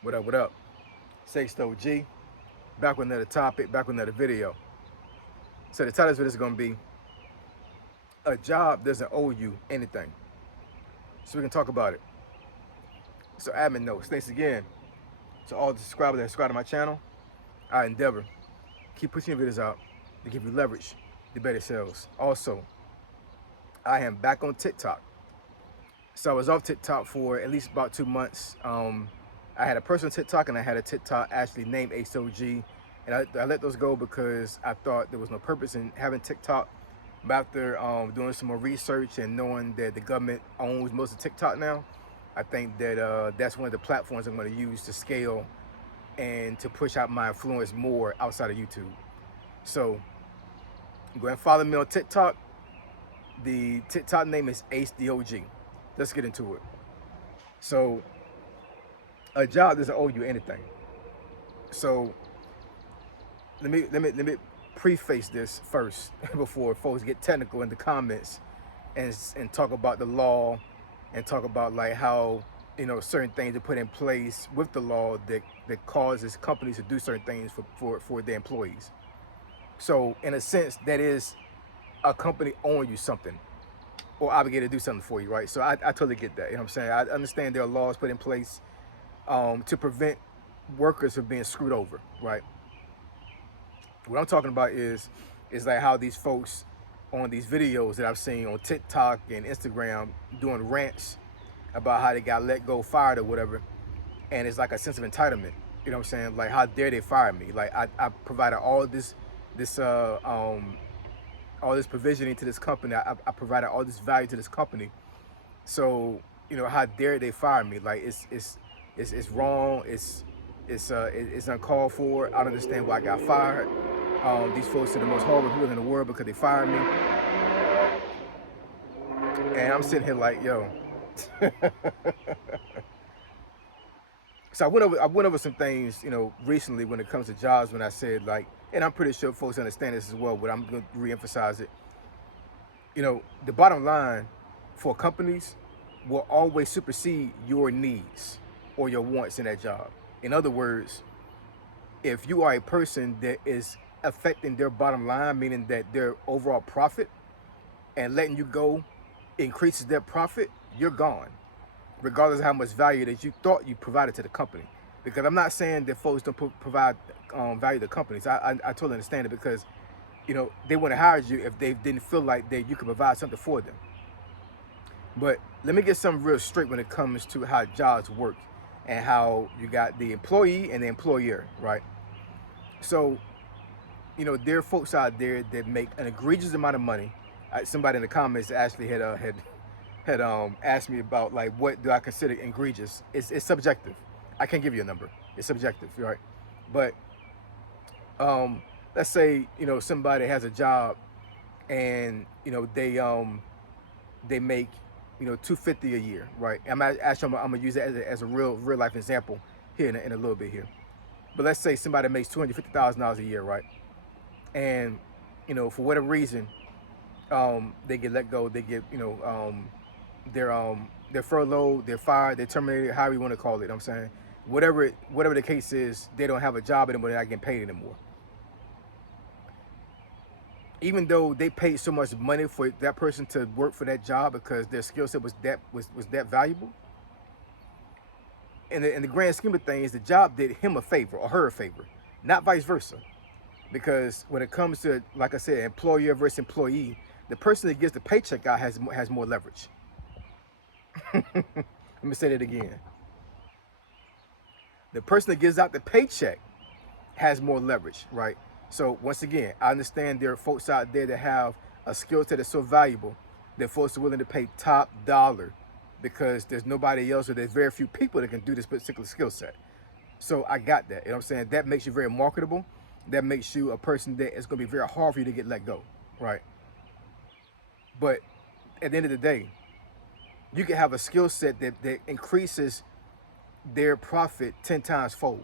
What up, what up? Sexto G, back with another topic, back with another video. So the title of this is going to be, a job doesn't owe you anything. So we can talk about it. So admin notes, thanks again to all the subscribers that subscribe to my channel. I endeavor, keep pushing videos out to give you leverage to better sales. Also, I am back on TikTok. So I was off TikTok for at least about 2 months. I had a personal TikTok and I had a TikTok actually named HOG. And I let those go because I thought there was no purpose in having TikTok. But after doing some more research and knowing that the government owns most of TikTok now, I think that that's one of the platforms I'm going to use to scale and to push out my influence more outside of YouTube. So go ahead and follow me on TikTok. The TikTok name is HDOG. Let's get into it. So a job doesn't owe you anything. So let me preface this first before folks get technical in the comments and talk about the law and talk about like how certain things are put in place with the law that causes companies to do certain things for their employees. So in a sense, that is a company owing you something or obligated to do something for you, right? So I totally get that. You know what I'm saying? I understand there are laws put in place to prevent workers from being screwed over, right? What I'm talking about is like how these folks on these videos that I've seen on TikTok and Instagram doing rants about how they got let go, fired or whatever, and it's like a sense of entitlement. You know what I'm saying? Like, how dare they fire me? Like I provided all this all this provisioning to this company. I provided all this value to this company. So how dare they fire me? Like it's wrong. It's uncalled for. I don't understand why I got fired. These folks are the most horrible people in the world because they fired me. And I'm sitting here like, yo. So I went over some things, recently when it comes to jobs, when I said like, and I'm pretty sure folks understand this as well, but I'm going to reemphasize it. The bottom line for companies will always supersede your needs or your wants in that job. In other words, if you are a person that is affecting their bottom line, meaning that their overall profit, and letting you go increases their profit, you're gone, regardless of how much value that you thought you provided to the company. Because I'm not saying that folks don't provide value to companies. I totally understand it, because they wouldn't have hired you if they didn't feel like that you could provide something for them. But let me get something real straight when it comes to how jobs work and how you got the employee and the employer, right? So there are folks out there that make an egregious amount of money. Somebody in the comments actually had asked me about like, what do I consider egregious? It's subjective. I can't give you a number. It's subjective, right? But let's say somebody has a job and they make $250 a year, right? I'm gonna use that as a real life example here in a little bit here. But let's say somebody makes $250,000 a year, right? And for whatever reason, they get let go. They get they're furloughed, they're fired, they're terminated, however you want to call it. You know what I'm saying, whatever the case is, they don't have a job anymore. They're not getting paid anymore. Even though they paid so much money for that person to work for that job because their skill set was that valuable. In the grand scheme of things, the job did him a favor or her a favor, not vice versa. Because when it comes to, like I said, employer versus employee, the person that gets the paycheck out has more leverage. Let me say that again. The person that gives out the paycheck has more leverage, right? So once again, I understand there are folks out there that have a skill set that's so valuable that folks are willing to pay top dollar because there's nobody else, or there's very few people that can do this particular skill set. So I got that. You know what I'm saying? That makes you very marketable. That makes you a person that it's going to be very hard for you to get let go, right? But at the end of the day, you can have a skill set that increases their profit 10 times fold.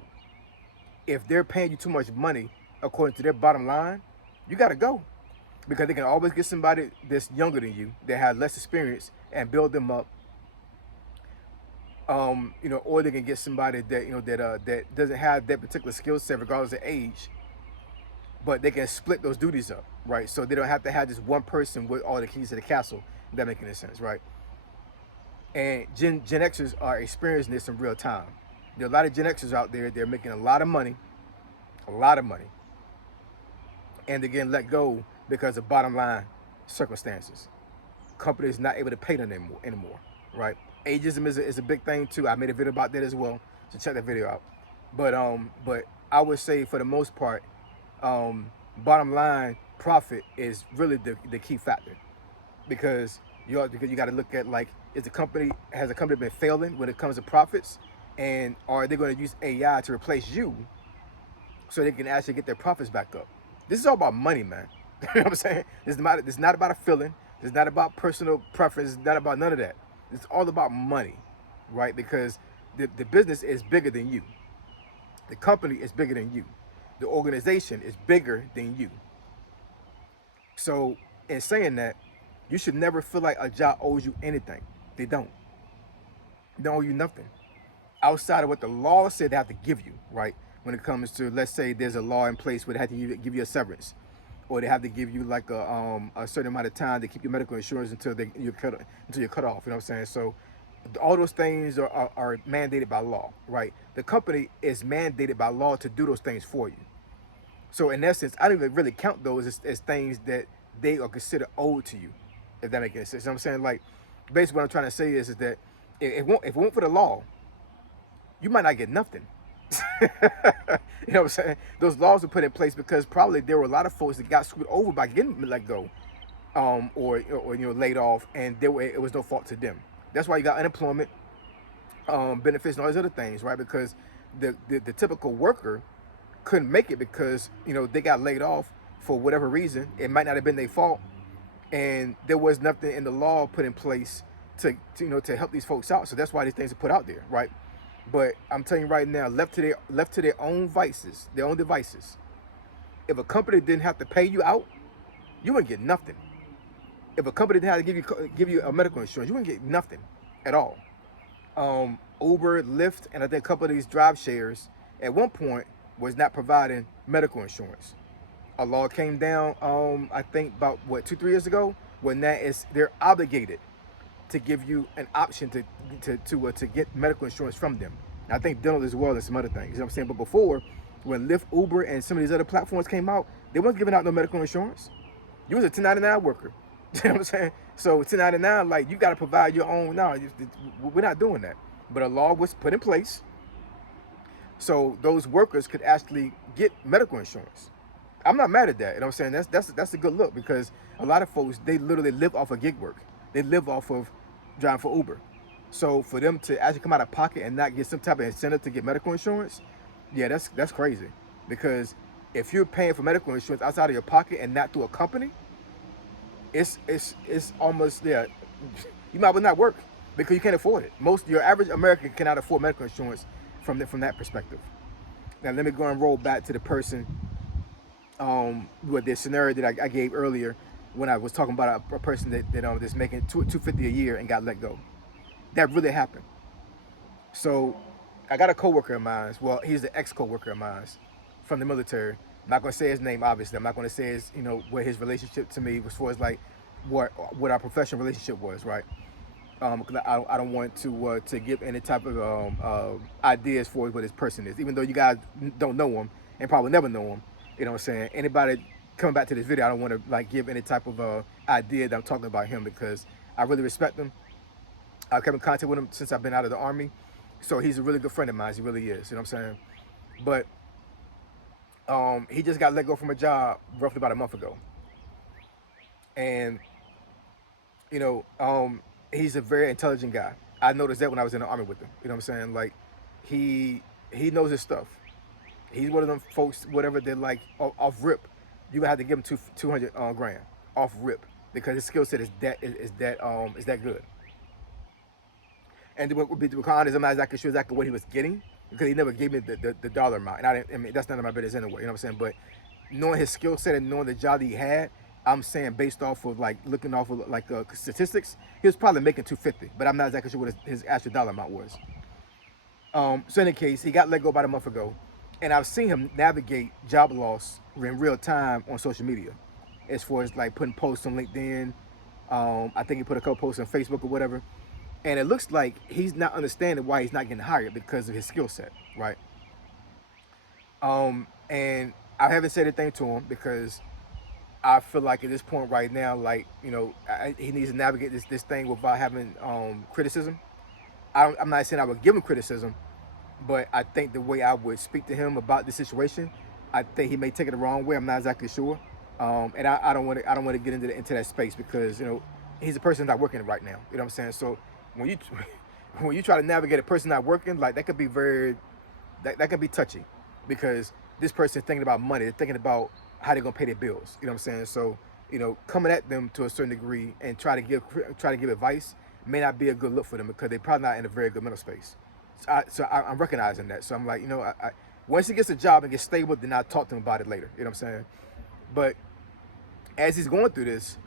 If they're paying you too much money according to their bottom line, you got to go, because they can always get somebody that's younger than you that has less experience and build them up Or they can get somebody that that doesn't have that particular skill set, regardless of age, but they can split those duties up, right? So they don't have to have just one person with all the keys to the castle. If that makes any sense, right? And Gen Xers are experiencing this in real time. There are a lot of Gen Xers out there. They're making a lot of money, and they're getting let go because of bottom line circumstances. Companies not able to pay them anymore, right? Ageism is a big thing too. I made a video about that as well, so check that video out. But I would say for the most part, bottom line profit is really the key factor, because you got to look at, like, has the company been failing when it comes to profits, and are they going to use AI to replace you so they can actually get their profits back up? This is all about money, man. You know what I'm saying? This is not about a feeling. It's not about personal preference. It's not about none of that. It's all about money, right? Because the business is bigger than you. The company is bigger than you. The organization is bigger than you. So in saying that, you should never feel like a job owes you anything. They don't. They don't owe you nothing outside of what the law said they have to give you, right? When it comes to, let's say there's a law in place where they have to give you a severance, or they have to give you like a certain amount of time to keep your medical insurance until you're cut off. You know what I'm saying? So all those things are mandated by law, right? The company is mandated by law to do those things for you. So in essence, I don't even really count those as things that they are considered owed to you, if that makes any sense. You know what I'm saying? Like, basically what I'm trying to say is that if it weren't for the law, you might not get nothing. You know what I'm saying? Those laws were put in place because probably there were a lot of folks that got screwed over by getting let go, or laid off, and it was no fault to them. That's why you got unemployment benefits and all these other things, right? Because the typical worker couldn't make it because they got laid off for whatever reason. It might not have been their fault, and there was nothing in the law put in place to help these folks out. So that's why these things are put out there, right? But I'm telling you right now, left to their own vices, their own devices, if a company didn't have to pay you out, you wouldn't get nothing. If a company didn't have to give you a medical insurance, you wouldn't get nothing at all. Uber, Lyft, and I think a couple of these drive shares at one point was not providing medical insurance. A law came down, I think about 2-3 years ago, when they're obligated to give you an option to get medical insurance from them. And I think dental as well and some other things. You know what I'm saying? But before, when Lyft, Uber, and some of these other platforms came out, they weren't giving out no medical insurance. You was a 1099 worker. You know what I'm saying? So 1099, like, you got to provide your own. No, we're not doing that. But a law was put in place so those workers could actually get medical insurance. I'm not mad at that. You know what I'm saying? That's a good look, because a lot of folks, they literally live off of gig work. They live off of driving for Uber. So for them to actually come out of pocket and not get some type of incentive to get medical insurance, yeah, that's crazy. Because if you're paying for medical insurance outside of your pocket and not through a company, it's almost, yeah, you might as well not work because you can't afford it. Your average American cannot afford medical insurance from that perspective. Now let me go and roll back to the person with the scenario that I gave earlier when I was talking about a person that's making $250 a year and got let go. That really happened. So I got a coworker of mine. Well, he's the ex-coworker of mine from the military. I'm not gonna say his name, obviously. I'm not gonna say what his relationship to me was, for as like what our professional relationship was, right? Because I don't want to give any type of ideas for what this person is, even though you guys don't know him and probably never know him. You know what I'm saying? Anybody coming back to this video, I don't want to like give any type of idea that I'm talking about him, because I really respect him. I've kept in contact with him since I've been out of the Army, so he's a really good friend of mine. He really is. You know what I'm saying? But he just got let go from a job roughly about a month ago, and he's a very intelligent guy. I noticed that when I was in the Army with him. You know what I'm saying? Like, he knows his stuff. He's one of them folks, whatever they're like, off rip, you gonna have to give him 200 grand off rip, because his skill set is that good. And to be honest, I'm not exactly sure exactly what he was getting, because he never gave me the dollar amount, and I mean that's none of my business anyway. You know what I'm saying? But knowing his skill set and knowing the job that he had, I'm saying based off of like looking off of like statistics, he was probably making 250, but I'm not exactly sure what his actual dollar amount was. So in the case, he got let go about a month ago, and I've seen him navigate job loss in real time on social media, as far as like putting posts on LinkedIn. I think he put a couple posts on Facebook or whatever, and it looks like he's not understanding why he's not getting hired because of his skill set, right? And I haven't said anything to him because I feel like at this point right now, like he needs to navigate this thing without having criticism. I'm not saying I would give him criticism, but I think the way I would speak to him about the situation, I think he may take it the wrong way. I'm not exactly sure, and I don't want to get into that space because he's a person not working right now. You know what I'm saying? So when you when you try to navigate a person not working, like that could be that could be touchy because this person is thinking about money. They're thinking about how they're gonna pay their bills. You know what I'm saying? So coming at them to a certain degree and try to give advice may not be a good look for them because they're probably not in a very good mental space. I'm recognizing that. So I'm like, once he gets a job and gets stable, then I'll talk to him about it later. You know what I'm saying? But as he's going through this,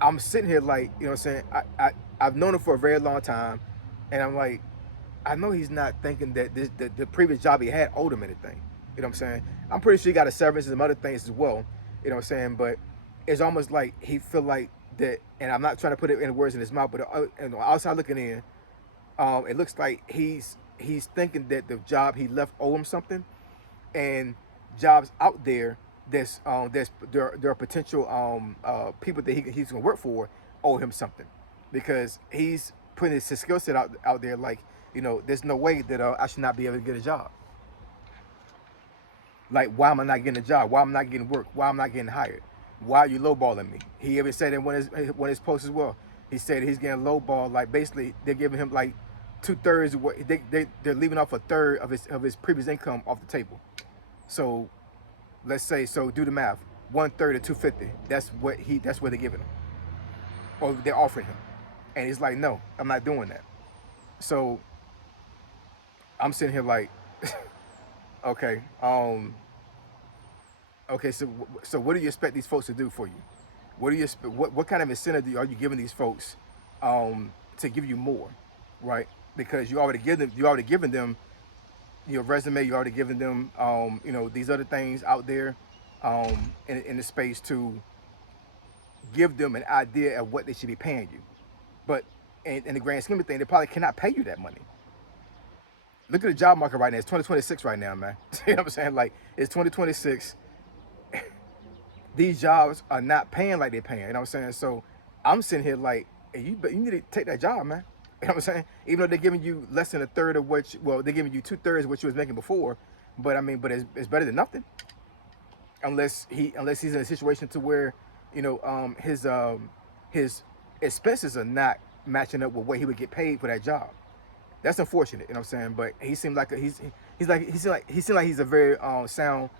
I'm sitting here like, you know what I'm saying? I've known him for a very long time, and I'm like, I know he's not thinking that the previous job he had owed him anything. You know what I'm saying? I'm pretty sure he got a severance and some other things as well. You know what I'm saying? But it's almost like he feel like that, and I'm not trying to put it in words in his mouth, but outside looking in, it looks like he's thinking that the job he left owe him something, and jobs out there there are potential people that he's gonna work for owe him something, because he's putting his skill set out there like there's no way that I should not be able to get a job. Like, why am I not getting a job? Why am I not getting work? Why am I not getting hired? Why are you lowballing me? He even said in one of his posts as well. He said he's getting lowballed. Like, basically, they're giving him like 2/3 of what they're leaving off a third of his previous income off the table. So let's say, so do the math. 1/3 of 250. That's what they're giving him, or they're offering him. And he's like, no, I'm not doing that. So I'm sitting here like, okay, okay. So what do you expect these folks to do for you? What do you what kind of incentive are you giving these folks to give you more, right? Because you already given them your resume, you already given them these other things out there in the space to give them an idea of what they should be paying you. But in the grand scheme of things, they probably cannot pay you that money. Look at the job market right now. It's 2026 right now, man. You know what I'm saying? Like, it's 2026. These jobs are not paying like they're paying. You know what I'm saying? So I'm sitting here like, hey, you need to take that job, man. You know what I'm saying? Even though they're giving you less than a third of they're giving you 2/3 of what you was making before. But I mean, it's better than nothing. Unless he's in a situation to where, his expenses are not matching up with what he would get paid for that job. That's unfortunate, you know what I'm saying? But he seemed like he's a very sound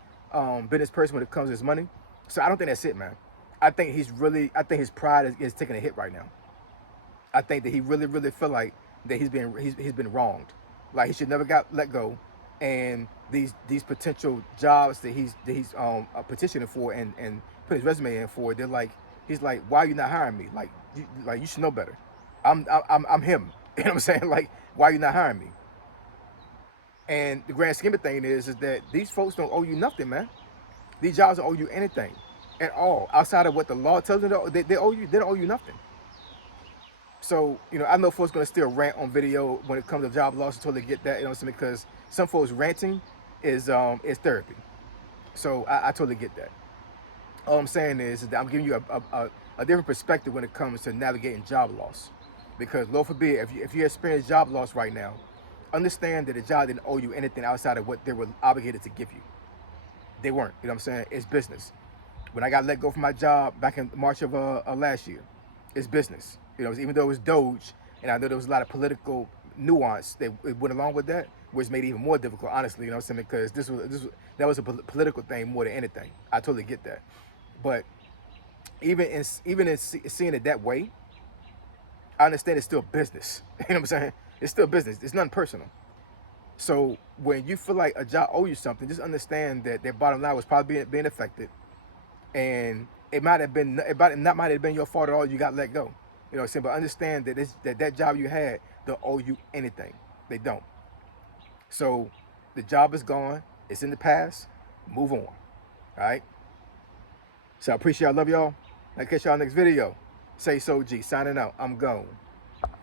business person when it comes to his money. So I don't think that's it, man. I think his pride is taking a hit right now. I think that he really, really feel like that he's been wronged. Like, he should never got let go, and these potential jobs that he's petitioning for and put his resume in for, he's like, why are you not hiring me? Like you should know better. I'm him. You know what I'm saying? Like, why are you not hiring me? And the grand scheme of thing is that these folks don't owe you nothing, man. These jobs don't owe you anything at all outside of what the law tells them. They owe you. They don't owe you nothing. So I know folks gonna still rant on video when it comes to job loss. I totally get that. You know what I'm saying? Because some folks ranting is therapy. So I totally get that. All I'm saying is that I'm giving you a different perspective when it comes to navigating job loss. Because Lord forbid, if you experience job loss right now, understand that the job didn't owe you anything outside of what they were obligated to give you. They weren't. You know what I'm saying? It's business. When I got let go from my job back in March of last year, it's business. Even though it was Doge, and I know there was a lot of political nuance that went along with that, which made it even more difficult, honestly. You know what I'm saying? Because that was a political thing more than anything. I totally get that. But even in seeing it that way, I understand it's still business. You know what I'm saying? It's still business. It's nothing personal. So when you feel like a job owes you something, just understand that their bottom line was probably being affected, and it might have been your fault at all. You got let go. You know what I'm saying? But understand that that job you had don't owe you anything. They don't. So the job is gone. It's in the past. Move on. All right. So I appreciate y'all. Love y'all. I'll catch y'all next video. Say so G. Signing out. I'm gone.